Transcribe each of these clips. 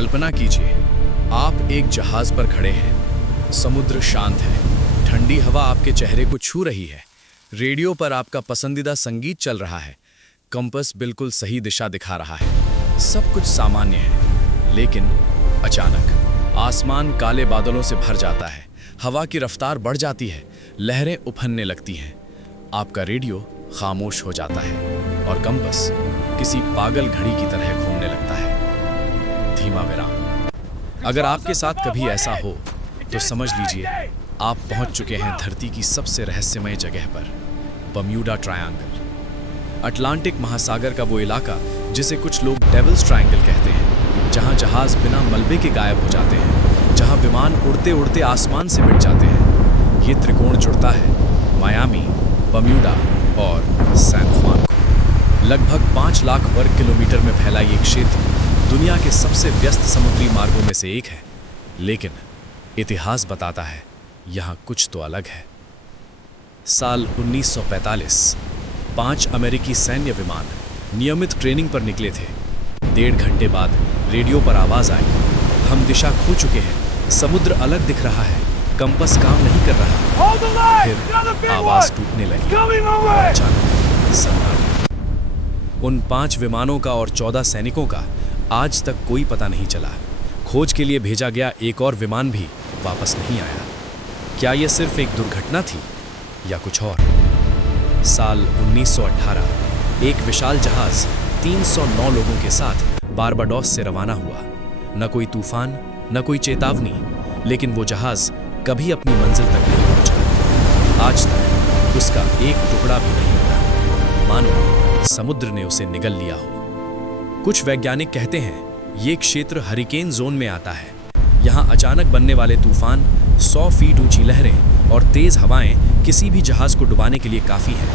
कल्पना कीजिए, आप एक जहाज पर खड़े हैं। समुद्र शांत है, ठंडी हवा आपके चेहरे को छू रही है। रेडियो पर आपका पसंदीदा संगीत चल रहा है। कंपास बिल्कुल सही दिशा दिखा रहा है। सब कुछ सामान्य है, लेकिन अचानक आसमान काले बादलों से भर जाता है। हवा की रफ्तार बढ़ जाती है, लहरें उफनने लगती हैं। आपका रेडियो खामोश हो जाता है और कंपास किसी पागल घड़ी की तरह घूमने लगता है। धीमा विराम। अगर आपके साथ कभी ऐसा हो तो समझ लीजिए आप पहुंच चुके हैं धरती की सबसे रहस्यमय जगह पर, बम्यूडा ट्रायंगल। अटलांटिक महासागर का वो इलाका जिसे कुछ लोग डेविल्स ट्रायंगल कहते हैं, जहां जहाज बिना मलबे के गायब हो जाते हैं, जहां विमान उड़ते उड़ते आसमान से मिट जाते हैं। ये त्रिकोण जुड़ता है मायामी, बम्यूडा और सैन जुआन को। लगभग 5 लाख वर्ग किलोमीटर में फैला ये क्षेत्र दुनिया के सबसे व्यस्त समुद्री मार्गों में से एक है, लेकिन इतिहास बताता है यहाँ कुछ तो अलग है। साल 1945 5 अमेरिकी सैन्य विमान नियमित ट्रेनिंग पर निकले थे। 1.5 घंटे बाद रेडियो पर आवाज आई, हम दिशा खो चुके हैं, समुद्र अलग दिख रहा है, कंपास काम नहीं कर रहा। फिर आवाज टूटने लगी और अचानक सन्नाटा। उन 5 विमानों का और 14 सैनिकों का आज तक कोई पता नहीं चला। खोज के लिए भेजा गया एक और विमान भी वापस नहीं आया। क्या यह सिर्फ एक दुर्घटना थी या कुछ और? साल 1918 एक विशाल जहाज 309 लोगों के साथ बारबाडोस से रवाना हुआ। न कोई तूफान, न कोई चेतावनी, लेकिन वो जहाज कभी अपनी मंजिल तक नहीं पहुंचा। आज तक उसका एक टुकड़ा भी नहीं मिला, मानो समुद्र ने उसे निगल लिया हो। कुछ वैज्ञानिक कहते हैं ये क्षेत्र हरिकेन जोन में आता है। यहाँ अचानक बनने वाले तूफान, 100 फीट ऊंची लहरें और तेज हवाएं किसी भी जहाज को डुबाने के लिए काफी हैं।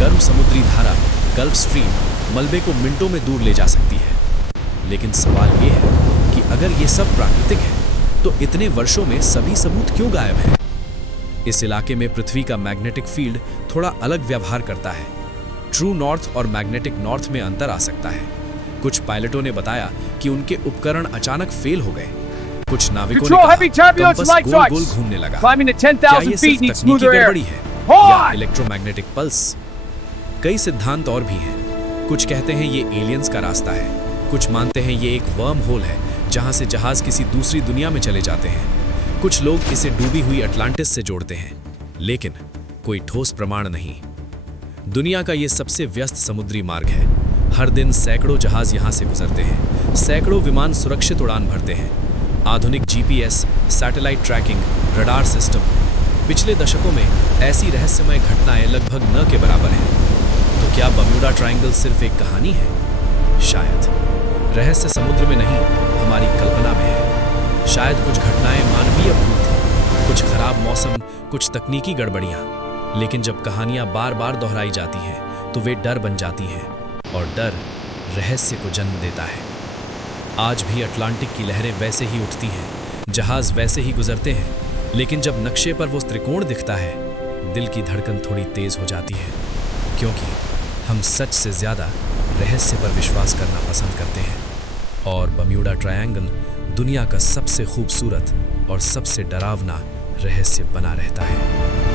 गर्म समुद्री धारा गल्फ स्ट्रीम मलबे को मिनटों में दूर ले जा सकती है। लेकिन सवाल ये है कि अगर ये सब प्राकृतिक है तो इतने वर्षों में सभी सबूत क्यों गायब हैं? इस इलाके में पृथ्वी का मैग्नेटिक फील्ड थोड़ा अलग व्यवहार करता है। ट्रू नॉर्थ और मैग्नेटिक नॉर्थ में अंतर आ सकता है। कुछ पायलटों ने बताया कि उनके उपकरण अचानक फेल हो गए। कुछ नाविकों ने कहा कंपास गोल-गोल घूमने लगा। क्या ये सिर्फ तकनीकी गड़बड़ी है या इलेक्ट्रोमैग्नेटिक पल्स? कई सिद्धांत और भी हैं। कुछ कहते हैं ये एलियंस का रास्ता है, कुछ मानते हैं ये एक वर्म होल है जहां से जहाज किसी दूसरी दुनिया में चले जाते हैं। कुछ लोग इसे डूबी हुई अटलांटिस से जोड़ते हैं, लेकिन कोई ठोस प्रमाण नहीं। दुनिया का ये सबसे व्यस्त समुद्री मार्ग है। हर दिन सैकड़ों जहाज यहाँ से गुजरते हैं, सैकड़ों विमान सुरक्षित उड़ान भरते हैं। आधुनिक GPS, satellite trekking, radar system, पिछले दशकों में ऐसी रहस्यमय घटनाएं लगभग न के बराबर हैं। तो क्या बम्यूडा ट्रायंगल सिर्फ एक कहानी है? शायद। रहस्य समुद्र में नहीं, हमारी कल्पना में है। शायद कुछ घटनाएं मानवीय भूल थी, कुछ खराब मौसम, कुछ तकनीकी गड़बड़ियां। लेकिन जब कहानियां बार बार दोहराई जाती हैं तो वे डर बन जाती हैं, और डर रहस्य को जन्म देता है। आज भी अटलांटिक की लहरें वैसे ही उठती हैं, जहाज वैसे ही गुजरते हैं, लेकिन जब नक्शे पर वो त्रिकोण दिखता है, दिल की धड़कन थोड़ी तेज हो जाती है, क्योंकि हम सच से ज्यादा रहस्य पर विश्वास करना पसंद करते हैं। और बम्यूडा ट्रायंगल दुनिया का सबसे खूबसूरत और सबसे डरावना रहस्य बना रहता है।